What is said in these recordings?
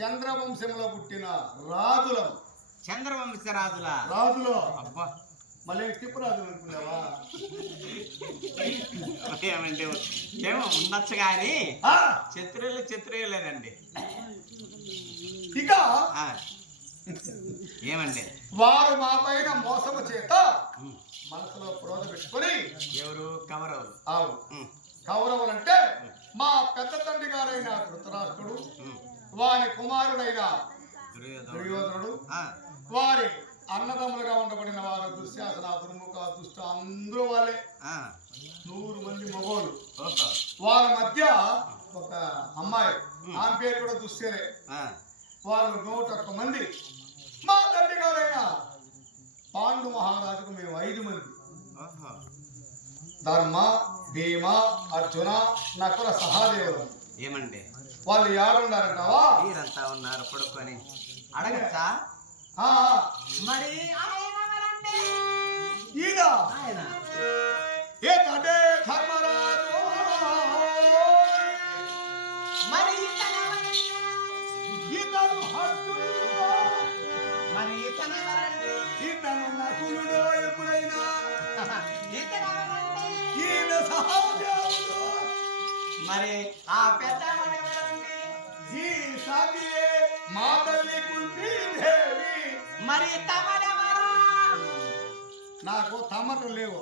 చంద్రవంశంలో పుట్టిన రాజులం. చంద్రవంశ రాజుల రాజులో అబ్బా మళ్ళీ తిప్పురాజు అనుకున్నావా? ఏమంటే ఏమో ఉండొచ్చు కానీ క్షత్రియులేనండి. ఇక ఏమండి వారు మా పైన మోసము చేత మనసులో క్రోధ పెట్టుకొని ఎవరు కౌరవులు. ఆవు కౌరవులు అంటే మా పెద్ద తండ్రి గారైన ధృతరాష్ట్రుడు, వారి కుమారుడైన దుర్యోధనుడు, వారి అన్నదమ్ములుగా ఉండబడిన వారు దుశ్శాసన, దుర్ముఖ, దుష్ట అందరూ వాళ్ళే 100 మంది మగోళ్ళు. వారి మధ్య ఒక అమ్మాయి, ఆమె పేరు కూడా దుశ్శరే. వాళ్ళు 101 మంది. మా తండ్రి గారైన పాండు మహారాజుకు మేము 5 మంది. ధర్మ, భీమ, అర్జున, నకుల, సహదేవులు. ఏమండి వాళ్ళు ఏడున్నారంటావా? మీరంతా ఉన్నారు పడుకొని అడగచ్చా? మరి ధర్మరాజు మరి ఇతను హర్షుడు, మరి ఇతను నకులుడు, ఎప్పుడైనా ఈయన సహదేవుడు, మరి ఆ పెద్ద ఈ సాగియే మా తల్లి కుంతీదేవి. మరి తమరెవరు? నాకు తమరు లేవు.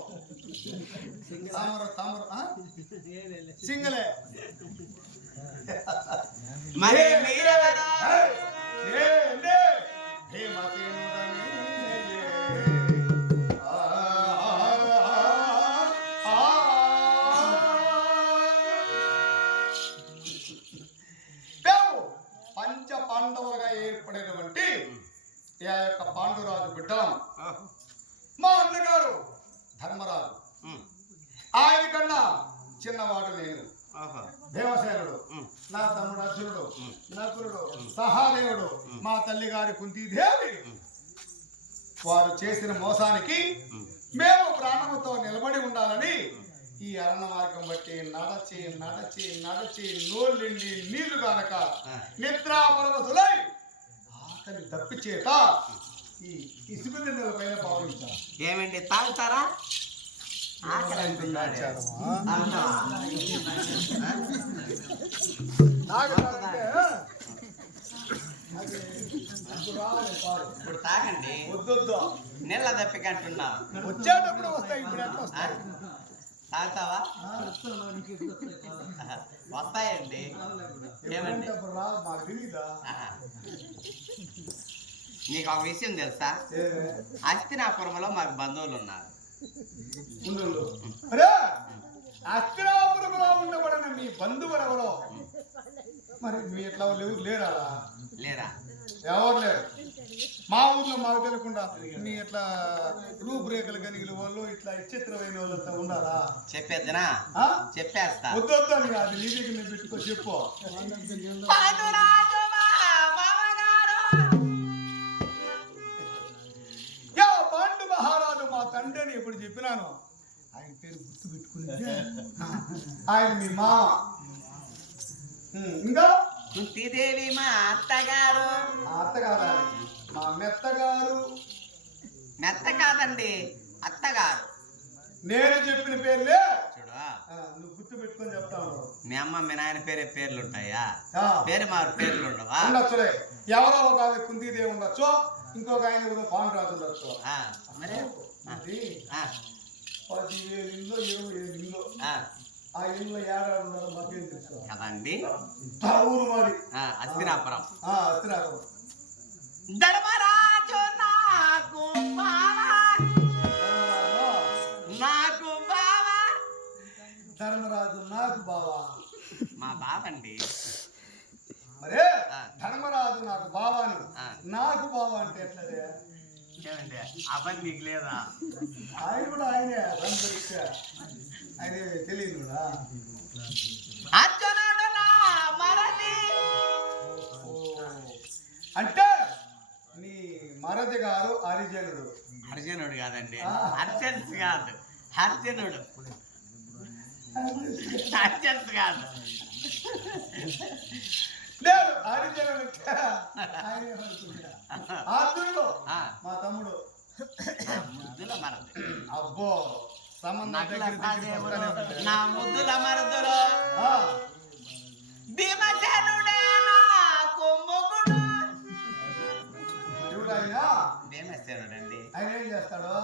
తమరు సింగలే. మరి మీరెవరు? పంచ పాండవులుగా ఏర్పడినటువంటి ఆ యొక్క పాండురాజు బిడ్డలం. మా అన్నగారు ధర్మరాజు, ఆయన కన్నా చిన్నవాడు నేను భీమసేనుడు, నా తమ్ముడు అర్జునుడు, నకులుడు, సహదేవుడు, మా తల్లి గారి కుంతీదేవి. వారు చేసిన మోసానికి మేము ప్రాణముతో నిలబడి ఉండాలని ఈ అరణ్య మార్గం బట్టి నడచి నడచి నడచి నోళ్ళిండి నీళ్లు కానక నిద్రాపరవశులై ఆకలి తప్పి చేత ఈ ఇసుక దిన్నెల పైన భావించారు. ఏమండి తాగుతారా? ఆకలి అంటున్నాడు. ఇప్పుడు తాగండి, వద్దొద్దు, నీళ్ళ దప్పికంటున్నా. వచ్చేటప్పుడు వస్తాయి, ఇప్పుడు ఎట్లా వస్తాయి? తాగుతావా? వస్తాయండి. ఏమండి నీకు ఒక విషయం తెలుసా? హస్తినాపురంలో మాకు బంధువులు ఉన్నారు. హస్తినాపురంలో ఉండబడిన మీ బంధువులు ఎవరో మరి మీ ఎట్లా లేరా? లేరా? ఎవరు లేరు. మా ఊర్లో మాకు తెలియకుండా మీ ఇట్లా రూపురేఖలు కలిగిన వాళ్ళు ఇట్లా విచిత్రమైన వాళ్ళంతా ఉండాలా? చెప్పేద్దనా? చెప్పేస్తా. వద్దు అది నీ దగ్గర పెట్టుకో, చెప్పు. పాండు మహారాజు మా తండ్రి అని ఎప్పుడు చెప్పినాను. ఆయన పేరు గుర్తు పెట్టుకుని ఆయన మీ మామ. ఇంకా కుంతీదేవి మా అత్తగారు. అత్తగారు మా మెత్తగారు. మెత్త కాదండి, అత్తగారు. నేను చెప్పిన పేర్లే చూడు, నువ్వు గుర్తు పెట్టుకొని చెప్తాను. మీ అమ్మ మీ నాయన పేర్లు ఉంటాయా? పేరు మారు పేర్లు ఉండవా? ఉండొచ్చులే. ఎవరో ఒక ఆమె కుంతీదేవి ఉండొచ్చు, ఇంకొక ఆయన ఎవరో పాండురాజు ఉండొచ్చు. మరి 10,000 ఇల్లు 20,000 ఇల్లు. ఆ ఇల్లు ఏడాడు ఉండాలో మాకేం తెలుసు కదండి. ఊరు మాది హస్తినాపురం. హస్తినాపురం. ధర్మరాజు నాకు బావా, నాకు బావా. ధర్మరాజు నాకు బావా. మా బావండి. మరే ధర్మరాజు నాకు బావాను, నాకు బావా అంటే ఎట్లదే? అబ్బాయి మీకు లేదా? ఆయన కూడా ఆయనే రంపరీక్ష, ఆయన తెలియదు కూడా. అంటే నీ మరది గారు హరిజనుడు. హరిజనుడు కాదండి, హర్జన్స్ కాదు, హర్జనుడు. హర్జన్స్ కాదు. లేదు అర్జునుడు మా తమ్ముడు ముద్దుల మరదు అబ్బో నా ముద్దుల మరదురు భీమసేనుడే నాకు మొగుడు. భీమసేనుడండి ఆయన ఏం చేస్తాడు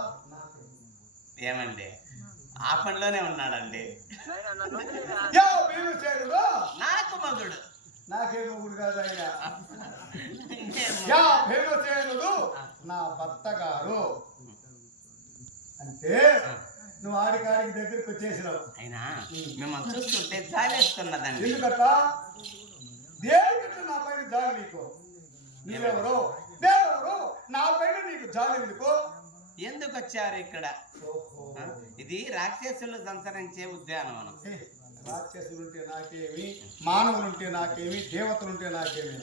ఏమండి ఆ పనిలోనే ఉన్నాడండి. భీమసేనుడు నాకు మొగుడు. నాకే మొగుడు కాదు ఆయన. భీమసేనుడు నా భర్త గారు అంటే నువ్వు ఆడికాడికి దగ్గరికి వచ్చేసినావు. అయినా మిమ్మల్ని చూస్తుంటే జాలేస్తున్నదండి. ఎందుకట్లా దేనికంటే నా పైన జాలి నీకు? నీవెవరు దేవెవరు నా పైన నీకు జాలి ఎందుకు? ఎందుకు వచ్చారు ఇక్కడ? ఇది రాక్షసులు సంచరించే ఉద్యానవనం. రాక్షసులుంటే నాకేమి, మానవులుంటే నాకేమి, దేవతలుంటే నాకేమి.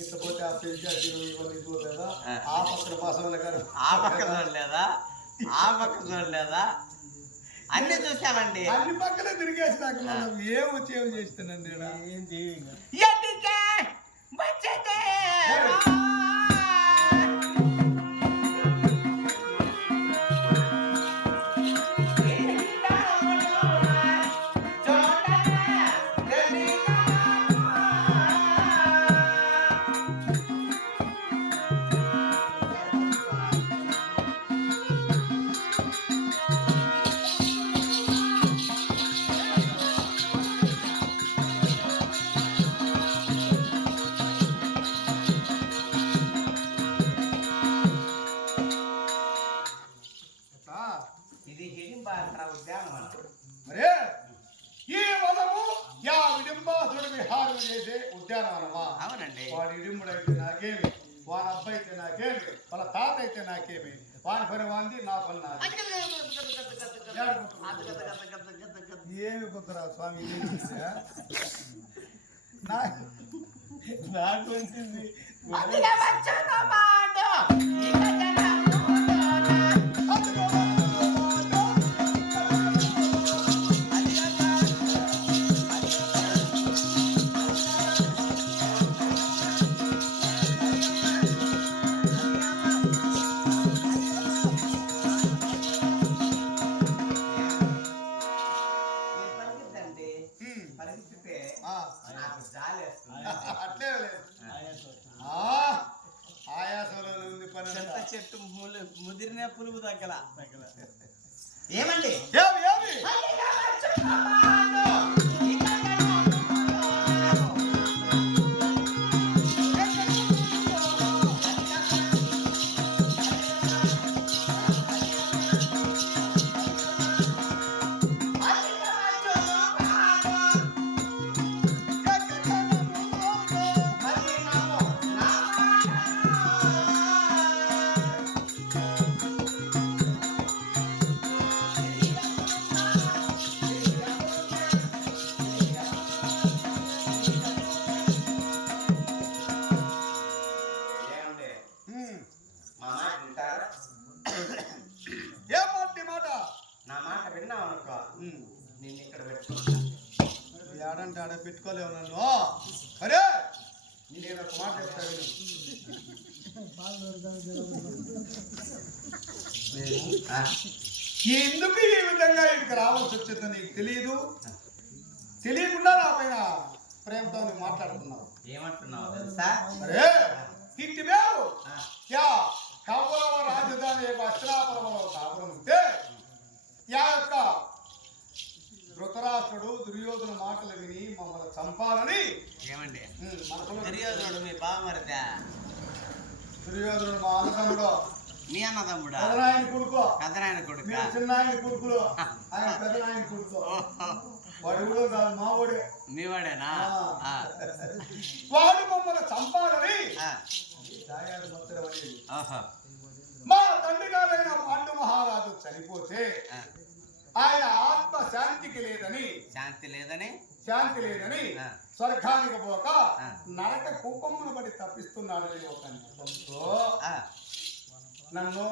ఇంతపోతే ఆ పెంచారు ఇవన్నీ చూడలేదా? ఆ పక్కన బసవన్న గారు ఆ పక్క చూడలేదా? ఆ పక్క చూడలేదా? అన్ని చూసామండి. అన్ని పక్కనే తిరిగేసినాక మనం ఏం చేస్తున్నాను ఇది హిడింబాసన ఉద్యానవనం. మరే ఈ వనము యా విడింబాసుడు విహారం చేసే ఉద్యానవనమా? అవునండి. వాడి ఇడింబుడైతే నాకేమి, వాని అబ్బాయి అయితే నాకేమి, వాళ్ళ తాత అయితే నాకేమి, వాని పని వాంది నా పని నాది. ఏమి కుదరా స్వామి నాకు వచ్చింది. అట్లే ఆయాసంలో ఉంది పని. చెట్టు ముదిరిన పులుగు తగ్గల. ఏమండి నిన్ను ఇక్కడ పెట్టుకుంటా. ఏడంటే ఆడ పెట్టుకోలేవు నన్ను. అరే నేను ఒక మాట చెప్తాను. ఎందుకు ఈ విధంగా ఇక్కడికి రావాల్సి వచ్చిందో నీకు తెలియదు. తెలియకుండా నా పైన ప్రేమతో నువ్వు మాట్లాడుతున్నావు. ఏమంటున్నావు తెలుసా? అరే ఇట్టి మేము కౌరవ రాజధాని అస్త్రాపురంలో కాపురం ఉంటే యొక్క ధృతరాష్ట్రుడు దుర్యోధన మాటలు విని మమ్మల్ని చంపాలని. ఏమండి దుర్యోధనుడు మీ బావమరిదా? దుర్యోధనుడు మా అన్నదమ్ముడు. మీ అన్నదమ్ముడా? పెదనాయన కొడుకు. పెదనాయన కొడుకు. చిన్నాయన కొడుకులు. ఆయన పెదనాయన కొడుకు. వాడు కూడా కాదు మా వాడే. మీ వాడేనా? వాడు మమ్మల్ని చంపాలని మా తండ్రి గారైన పాండు మహారాజు చనిపోతే ఆయన ఆత్మ శాంతి లేదని స్వర్గానికి పోక నరక కూపమును బట్టి తప్పిస్తున్నాడని ఒక నెపంతో నన్ను,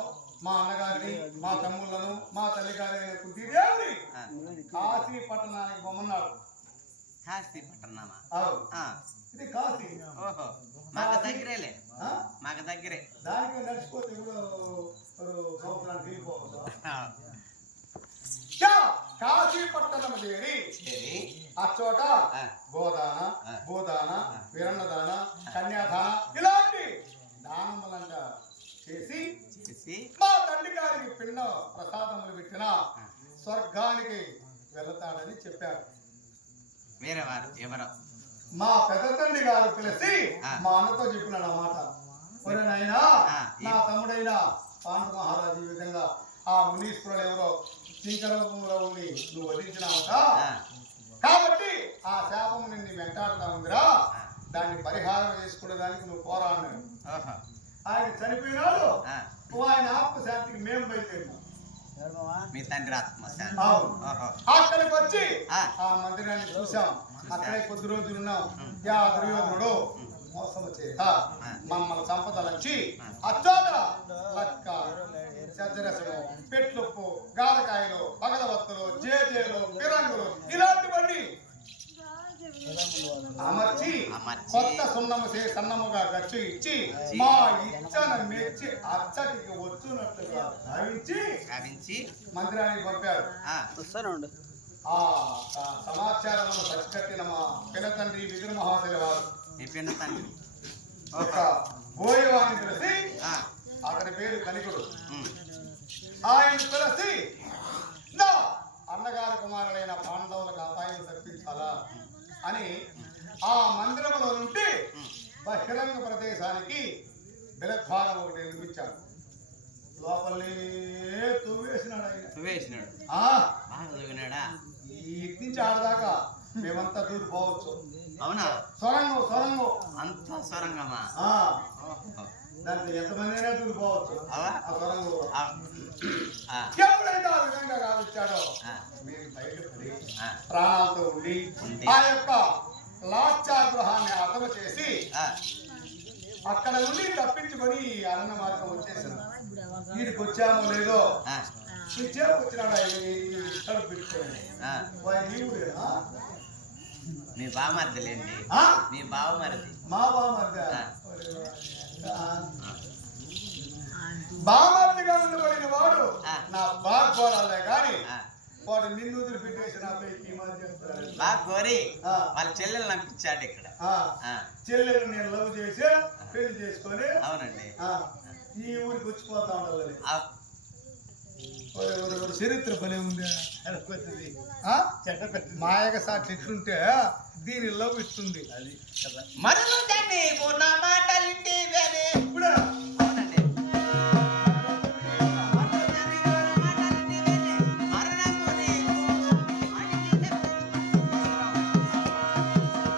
మా అన్నగారిని, మా తమ్ముళ్లను, మా తల్లిగారైన కుంతీదేవిని కాశీ పట్టణానికి పొమ్మన్నాడు. కాశీ పట్టణమా? ఇది కాశీ. ఓహో మాకు దగ్గరేలే, ఆ? మాకు దగ్గరే. దానికి నడిచిపోతే ఇప్పుడు సంవత్సరానికి వెళ్ళిపోవచ్చు. కాశీ పట్టణం చేరి అచ్చోట గోదాన, భూదాన, వీరన్నదాన, కన్యాదాన ఇలాంటి దానములంట చేసి మా తండ్రి గారికి పిండ ప్రసాదములు పెట్టిన స్వర్గానికి వెళతాడని చెప్పారు. వేరే వారు ఎవరో మా పెద్ద తండ్రి గారు పిలిచి మా అన్నతో చెప్పినాడు అన్నమాట. ఒరే నాయనా, నా తమ్ముడైన పాండు మహారాజు ఈ విధంగా ఆ మునీశ్వరుడు ఎవరో చింకరూపంలో ఉండి నువ్వు వధించినావుట, కాబట్టి ఆ శాపము నిన్ను వెంటాడుతా ఉందిరా, దాన్ని పరిహారం చేసుకునే దానికి నువ్వు పోరా అన్నాడు. ఆయన చనిపోయినాడు. ఆయన ఆత్మశాంతికి మేము బయలుదేరినాం. మీ తండ్రి ఆత్మ అక్కడికి వచ్చి ఆ మందిరాన్ని చూసాం. అక్కడే కొద్ది రోజులు ఉన్నాం. దుర్యోధనుడు మోసము చేత మమ్మల్ని సంపదలొచ్చి అచ్చోట లక్క, సజ్జరసము, పెట్లుప్పు, గాలకాయలు, పగలవత్తులు, జేజేలు, పిరంగులు ఇలాంటివన్నీ అమర్చి కొత్త సున్నము సన్నముగా గచ్చు ఇచ్చి మా ఇచ్చను మెచ్చి అచ్చటికి వచ్చునట్టుగా భావించి మందిరానికి పంపాడు. ఆ సమాచారమును పచ్చికట్టిన మా పినతండ్రి విదురు మహాశయ వారు ఒక గోయవాణి పిలిచి, అతని పేరు కనికుడు, ఆయన పిలిచి అన్నగారి కుమారుడైన పాండవులకు అపాయం తప్పించాలా అని ఆ మందిరంలో నుండి బహిరంగ ప్రదేశానికి బిలద్వారం ఒకటి నిర్మించాడు. లోపలనే తువ్వేసినాడు. ఇటు నుంచి ఆడదాకా మేమంతా దూరిపోవచ్చు. అవునా? సొరంగం అంత సొరంగమా? దాంట్లో ఎంతమంది అయినా దూరిపోవచ్చు. ఆ సొరంగంలో ఎప్పుడైతే ఆ విధంగా గావించాడో మేము బయటపడి ప్రాణాలతో ఉండి ఆ యొక్క లాక్షాగృహాన్ని అర్థం చేసి అక్కడ నుండి తప్పించుకొని అరణ్య మార్గం వచ్చేసాను. వీడికి వచ్చామో లేదో వచ్చినాడు పెట్టుకోండి. మీ బావమరిదిలేండి. మీ బావమరిది. మా బావమరిది బావమరిదిగా ఉండబడిన వాడు నా బాగోరాలే కానీ వాడు నిన్ను వదిలిపెట్టేసి నా పైకి బాగా కోరి వాళ్ళ చెల్లెలు నాకు ఇచ్చాడు ఇక్కడ. చెల్లెలు నేను లవ్ చేసి పెళ్లి చేసుకొని అవునండి ఈ ఊరికి వచ్చిపోతా ఉండాలి. చరిత్ర భలే ఉంది. మాయక సాక్షి ఇట్లుంటే దీని లవ్ ఇస్తుంది. మరలు